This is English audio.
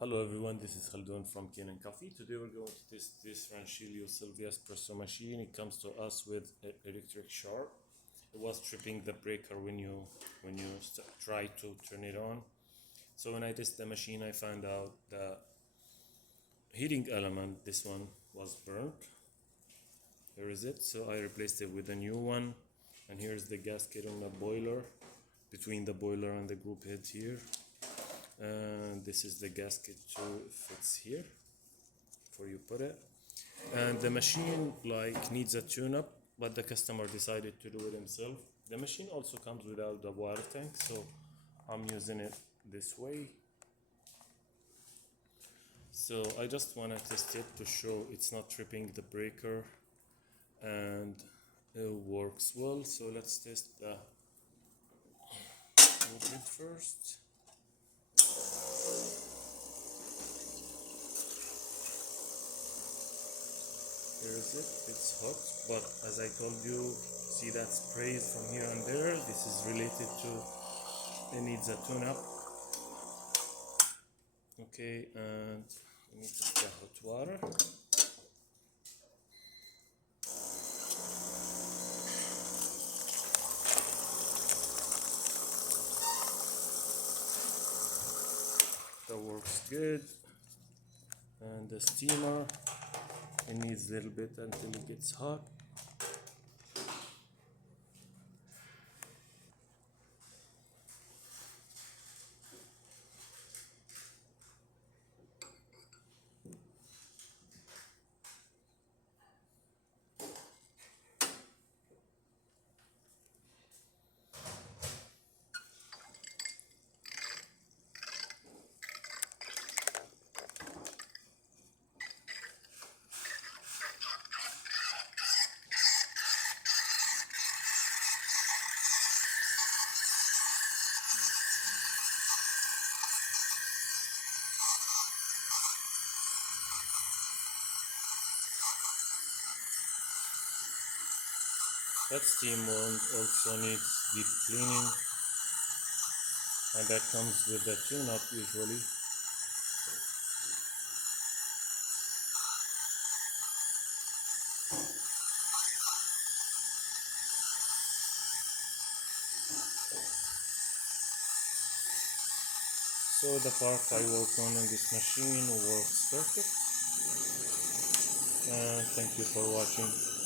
Hello everyone, this is Khaldun from Kanen Coffee. Today we're going to test this Rancilio silvia espresso machine. It comes to us with an electric shock. It was tripping the breaker when you try to turn it on. So when I test the machine, I found out the heating element, this one, was burnt. Here is it. So I replaced it with a new one. And here's the gasket on the boiler, between the boiler and the group head here. And this is the gasket too, fits here before you put it. And the machine needs a tune-up, but the customer decided to do it himself. The machine also comes without the water tank, so I'm using it this way. So I just want to test it to show it's not tripping the breaker and it works well. So let's test the movement first. Here is it, it's hot, but as I told you, see that sprays from here and there. This is related to, it needs a tune-up. Okay, and we need to start hot water. That works good. And the steamer, it needs a little bit until it gets hot. That steam wand also needs deep cleaning, and that comes with the tune-up usually. So the part I work on this machine works perfect. Thank you for watching.